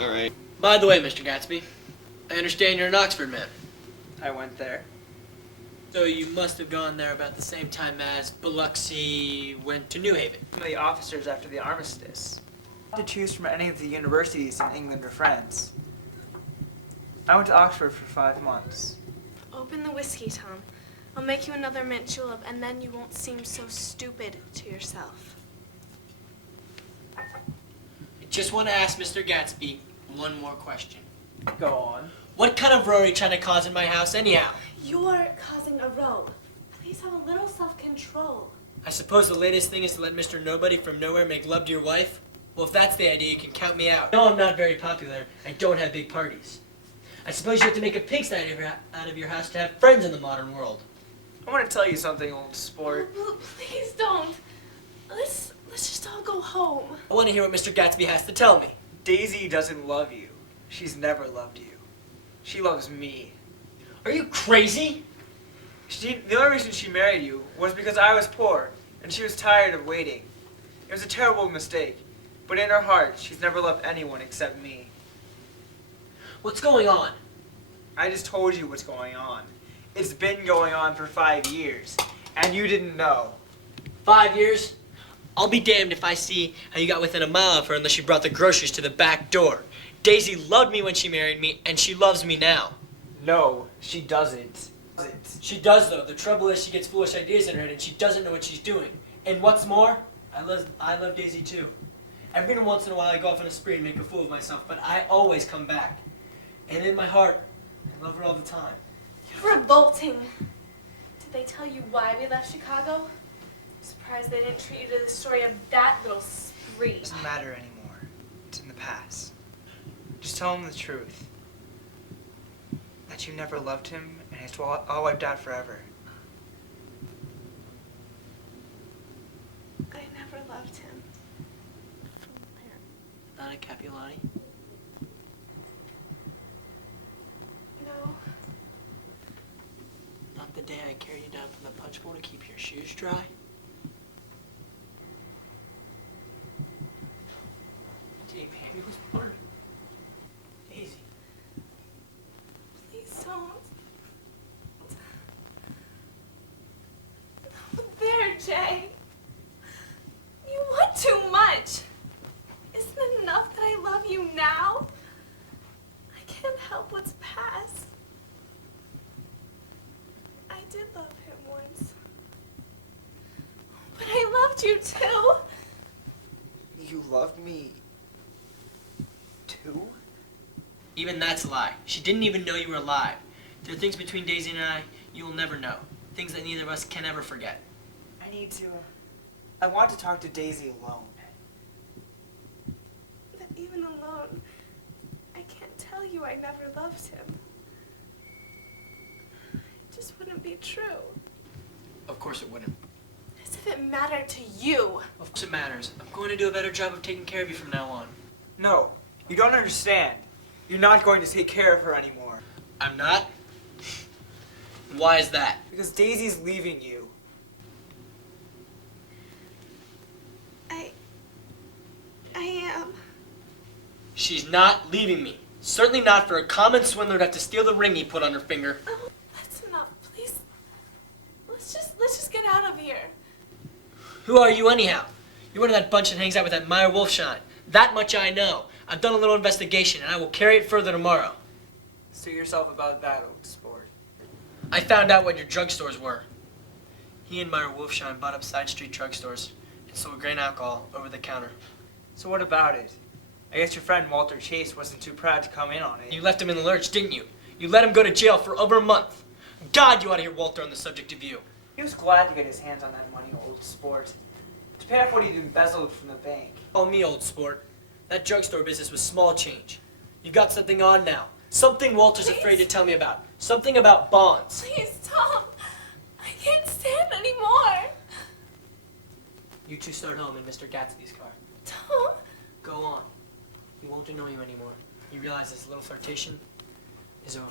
All right. By the way, Mr. Gatsby, I understand you're an Oxford man. I went there. So you must have gone there about the same time as Biloxi went to New Haven. Some of the officers after the armistice. To choose from any of the universities in England or France. I went to Oxford for 5 months. Open the whiskey, Tom. I'll make you another mint julep, and then you won't seem so stupid to yourself. I just want to ask Mr. Gatsby one more question. Go on. What kind of row are you trying to cause in my house anyhow? You're causing a row. Please have a little self-control. I suppose the latest thing is to let Mr. Nobody from nowhere make love to your wife? Well, if that's the idea, you can count me out. No, I'm not very popular. I don't have big parties. I suppose you have to make a pigsty out of your house to have friends in the modern world. I want to tell you something, old sport. Oh, please don't. Let's just all go home. I want to hear what Mr. Gatsby has to tell me. Daisy doesn't love you. She's never loved you. She loves me. Are you crazy? The only reason she married you was because I was poor, and she was tired of waiting. It was a terrible mistake, but in her heart, she's never loved anyone except me. What's going on? I just told you what's going on. It's been going on for 5 years, and you didn't know. 5 years? I'll be damned if I see how you got within a mile of her unless you brought the groceries to the back door. Daisy loved me when she married me, and she loves me now. No, she doesn't. She does, though. The trouble is she gets foolish ideas in her head, and she doesn't know what she's doing. And what's more, I love Daisy, too. Every once in a while I go off on a spree and make a fool of myself, but I always come back. And in my heart, I love her all the time. You're revolting. Did they tell you why we left Chicago? I'm surprised they didn't treat you to the story of that little spree. It doesn't matter anymore. It's in the past. Just tell him the truth. That you never loved him, and it's all wiped out forever. I never loved him. Not a Capulani? No. Not the day I carried you down from the punch bowl to keep your shoes dry? Dave, Hammy was born. Daisy. Please don't. No, there, Jay. You want too much. Isn't it enough that I love you now? I can't help what's past. I did love him once. But I loved you too. You loved me too? Even that's a lie. She didn't even know you were alive. There are things between Daisy and I you will never know. Things that neither of us can ever forget. I want to talk to Daisy alone. But even alone, I can't tell you I never loved him. It just wouldn't be true. Of course it wouldn't. As if it mattered to you. Of course it matters. I'm going to do a better job of taking care of you from now on. No, you don't understand. You're not going to take care of her anymore. I'm not? Why is that? Because Daisy's leaving you. I am. She's not leaving me. Certainly not for a common swindler to have to steal the ring he put on her finger. Oh, that's enough. Please. Let's just get out of here. Who are you anyhow? You're one of that bunch that hangs out with that Meyer Wolfshine. That much I know. I've done a little investigation, and I will carry it further tomorrow. Sue yourself about that, old sport. I found out what your drugstores were. He and Meyer Wolfshine bought up side street drugstores and sold grain alcohol over the counter. So what about it? I guess your friend Walter Chase wasn't too proud to come in on it. You left him in the lurch, didn't you? You let him go to jail for over a month. God, you ought to hear Walter on the subject of you. He was glad to get his hands on that money, old sport. To pay off what he'd embezzled from the bank. Oh, me, old sport. That drugstore business was small change. You got something on now. Something Walter's afraid to tell me about. Something about bonds. Please, Tom. I can't stand anymore. You two start home in Mr. Gatsby's car. Tom. Go on. He won't annoy you anymore. You realize this little flirtation is over.